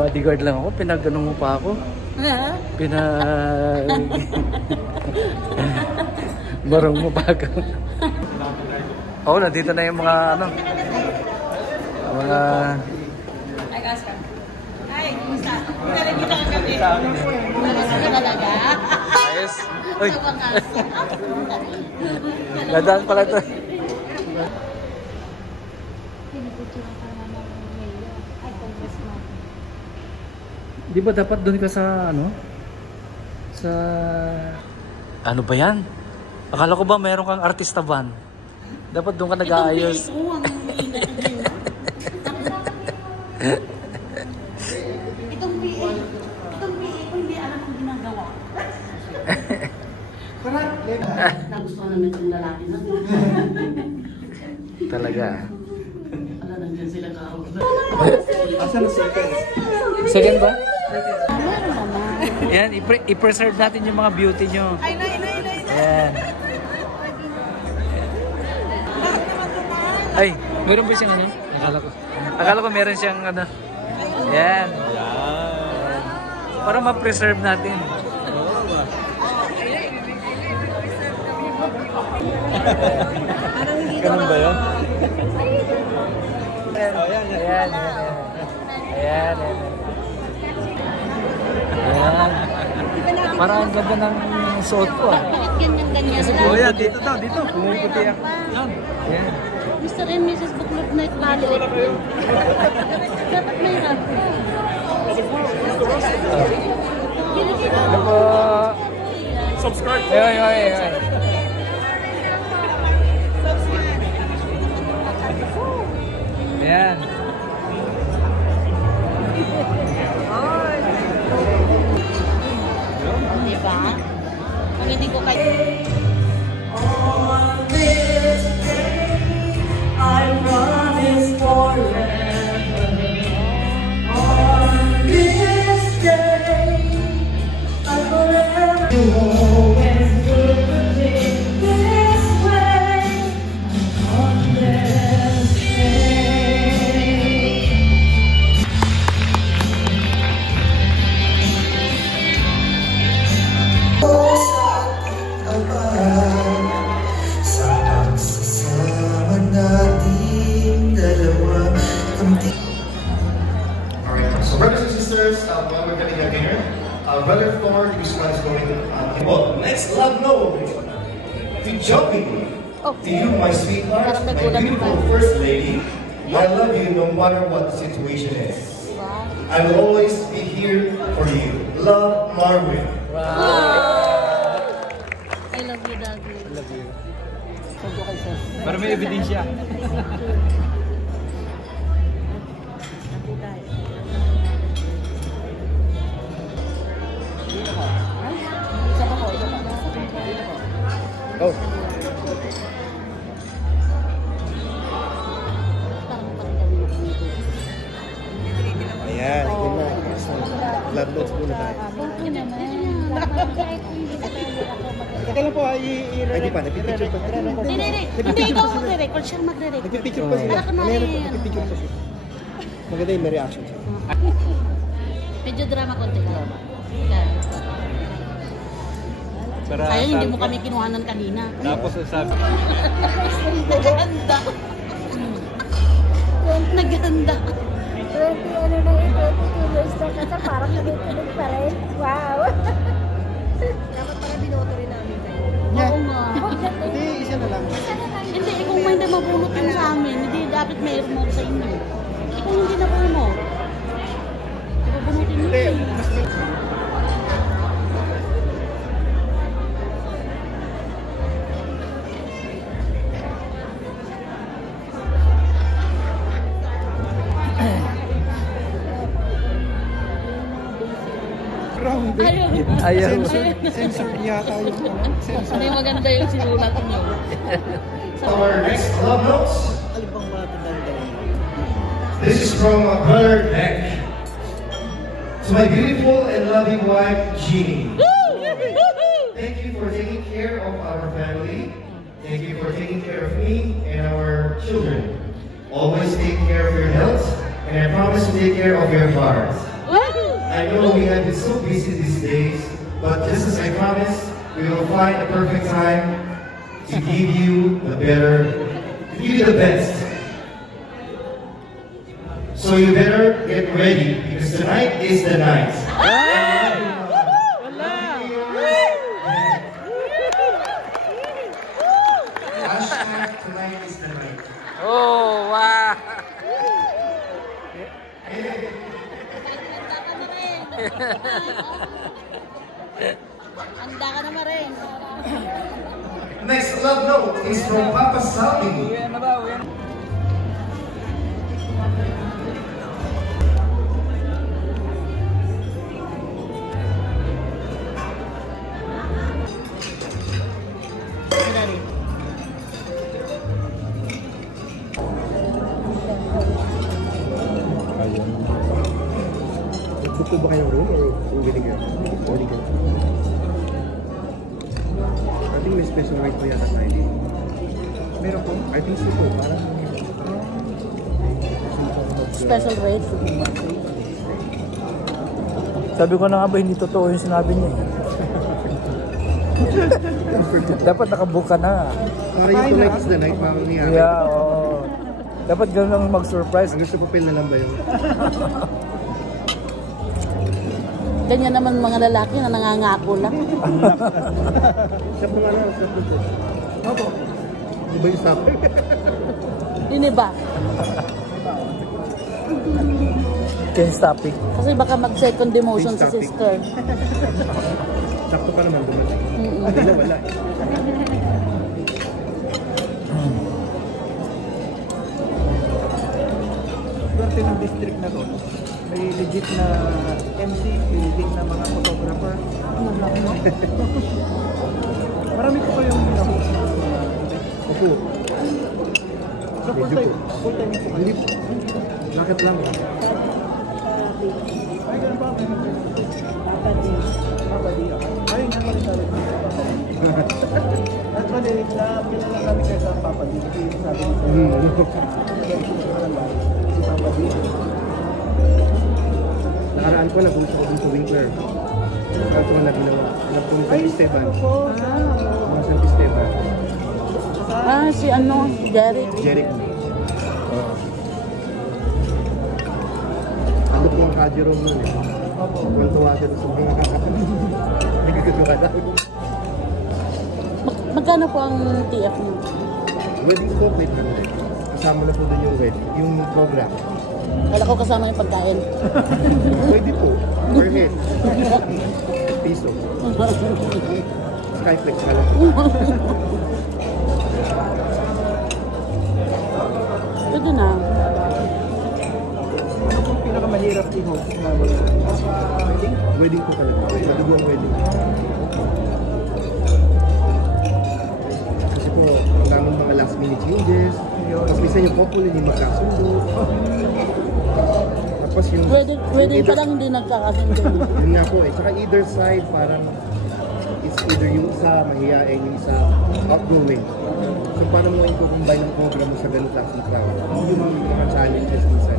Bodyguard lang ako, pinagganong mo pa ako. Barong mo pa ako. Oo, nandito na yung mga ano. Mga... Ay, Oscar. Ay, kumusta? Kita ka kami. Nalasa ka talaga? Ayos. Uy. Nadaan pala ito. Di ba dapat doon ka sa ano? Sa... Ano ba yan? Akala ko ba mayroon kang artista van? Dapat doon ka nag-aayos. Itong BA ko hindi alam kung ginagawa. Nagustuhan naman itong lalaki na. Talaga. Wala, nandiyan sila kahapon. Asan ang second? Second ba? Yan, i-preserve natin yung mga beauty nyo. Ay, Ayan. Ay, meron ba siyang ano? Akala ko meron siyang ano. Ayan. Para ma-preserve natin. Ganun ba yun? Ayan. Parang ang ganda ng suot ko ah. Bakit ganyan-ganyan lang? Oh yeah, dito daw, dito. Pumuputi ako. Ayan. Mr. and Mrs. Buklod Night Valley. Dapat may rap. Ano po? Subscribe. Ayan. Ayan. Diba? Kung hindi ko kayo... On this day, I promise forever. On this day, I forever. You always look at me this way. On this day. Alright, so brothers and sisters, while we're getting our dinner, Brother Thor, this one is going to... well, next love note to Joey. To you, my sweetheart, my beautiful first lady, I love you no matter what the situation is. I will always be here for you. Love, Marvin. I love you, Daddy. I love you. Para may ebidensya. Oh. Ayan, love notes muna tayo. Teka lang po, hindi pa, nagpipicture pa. Hindi, ikaw magre-record, siya magre-record. Nagpipicture pa sila. Nagpipicture pa sila. Maganda yung may reaction siya. Medyo drama konti lang. Kaya hindi mo kami kinuhanan kanina. Tapos sabi. Naganda. Naganda. 20 ano na yun, 22 years na kasi parang tuloy-tuloy pa rin. Wow! Dapat pala binoto rin namin kayo. Oo nga. Hindi, isa na lang. Hindi, kung may hindi mabunot yun sa amin, hindi dapat may remote sa inyo. Kung hindi na bunot, ibabunutin nyo yun. Ayaw. Sensor yata yung sensor. Ano yung maganda yung sinulat nyo? Our next love notes. This is from Brother Beck. To my beautiful and loving wife, Jeannie. Thank you for taking care of our family. Thank you for taking care of me and our children. Always take care of your health, and I promise to take care of your heart. I know we have been so busy these days, but just as I promised, we will find a perfect time to give you the best. So you better get ready because tonight is the night. Hashtag tonight is the night. Oh, wow! Handa ka naman rin. Next love note is from Papa Salvi. Gusto ba kayong room or willing ka? Morning ka? I think may special rate po yata tayo dito. Meron po? I think so po. Parang Special rate. Sabi ko na nga ba hindi totoo yung sinabi niya. Dapat nakabook ka na. para yung tonight is the night, parang nangyari. Yeah, oo. Dapat gano'n lang mag-surprise. Ang gusto ko pil na lang ba yun? Ganyan naman mga lalaki na nangangako lang. Stop mo nga lang, stop mo. Opo. Di ba yung stop? Hindi ba? Can't stop it. Kasi baka mag-second demotion si Stop it. sister. Sakto pa naman dumating. Hindi na wala. Swerte ng district na to. May legit na MC, may legit na mga photographer. Marami ko pa yung Opo. So full time yung Hindi po. Bakit lang? ay, ganun ba? Papa D. Ay, nga pala sabi ko. Actually, kilala kami kayo sa Papa D. Kasi sabi ko, si Papa D. Nakaraan ko, nag-uusap ko dun sa Winkler. Kaso nga naginawa. Alam ko sa Esteban. Mga San Esteban. Ah, si ano, Derek. Jeric. Ano po ang Kajiro nun eh. Tuwan-tuwa siya sa mga nagkakagawa lang. Magkano po ang TF mo? Wedding po, 800. Kasama na po dun yung wedding, yung program. Wala ko kasama yung pagkain. Pwede po, per head. Piso. Skyflex ka lang. Pwede na. Ano pong pinakamahirap i-host na wedding? Wedding po talaga. Madugo ang wedding. Kasi po, ang daming mga last minute changes. Tapos minsan yung couple hindi magkasundo. Tapos yung... Wedding pa lang hindi nagkakasundo. Yun nga po eh. Tsaka either side parang it's either yung isa mahihain, yung isa outgoing. So paano mo i-combine yung program mo sa ganun klaseng crowd? Yung mga challenges minsan.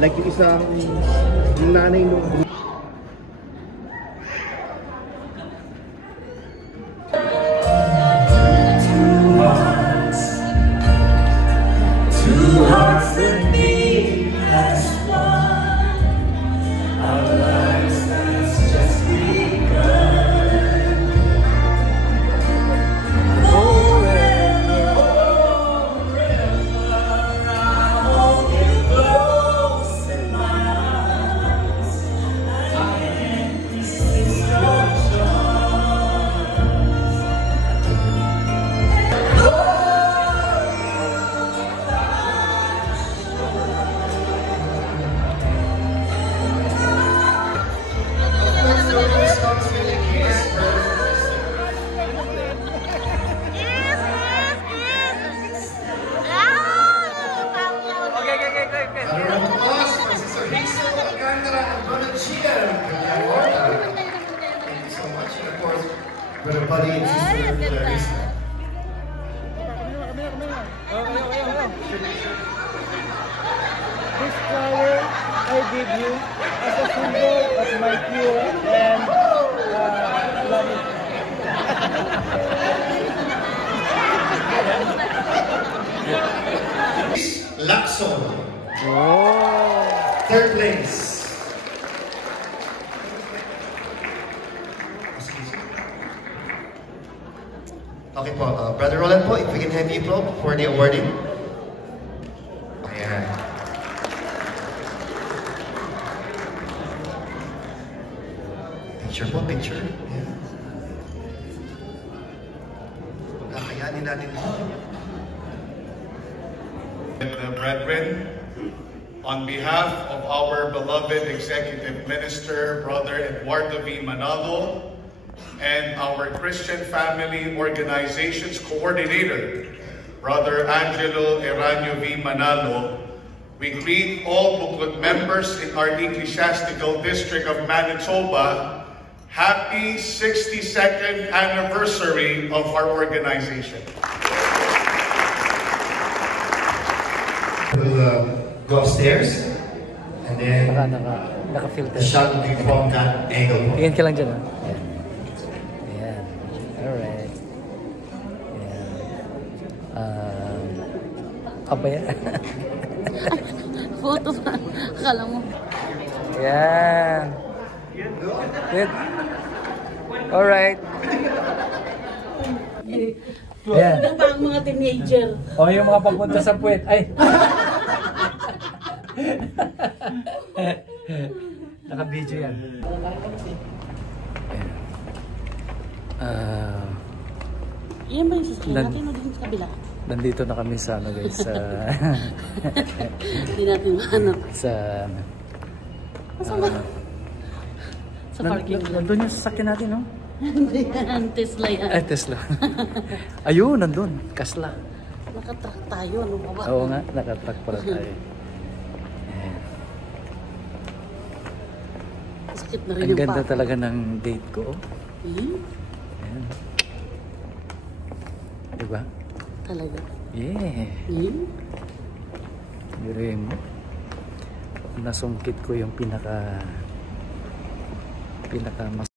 Like yung isang, yung nanay nung group. Two hearts that beat as one. Our lives has just begun. Forever, I hold you close in my arms. I can't resist your Brother Buddy and Sister Larissa. This flower ay give you as a symbol of my pure and loving. Lacson. Oh. Third place. Okay po, Brother Roland po, if we can have you po for the awarding. Ayan. Picture po, picture. Ayan. Kakayanin natin po. The brethren, on behalf of our beloved Executive Minister, Brother Eduardo V. Manalo, and our Christian Family Organizations Coordinator, Brother Angelo Eranio V. Manalo, we greet all Bukod members in our Ecclesiastical District of Manitoba. Happy 62nd anniversary of our organization. We'll go upstairs, and then Naka-filter. the shot will be from that angle. Tingin ka lang dyan, ha? Ayan. Alright. Ayan. Abaya. Photo pa. Akala mo. Ayan. Good. Alright. Ayan. Ano ba ang mga teenager? O, yung mga papunta sa puwet. Ay! Naka-video yan. Iyan ba yung sasakyan natin o din sa kabila? Nandito na kami sa ano guys, sa... Hindi natin mahanap. sa... Sa parking lot. Nandun yung sasakyan natin, no? Hindi yan, Tesla yan. Ay, Tesla. Ayun, nandun. Kasla. Nakatrack tayo, ano ba ba? Oo nga, nakatrack pala tayo. Ayan. Sakit na rin Ang yung ganda paa. talaga ng date ko. Hmm? Ayan. Diba? Talaga. Yeah. Hmm? Biruin mo. Nasungkit ko yung pinaka mas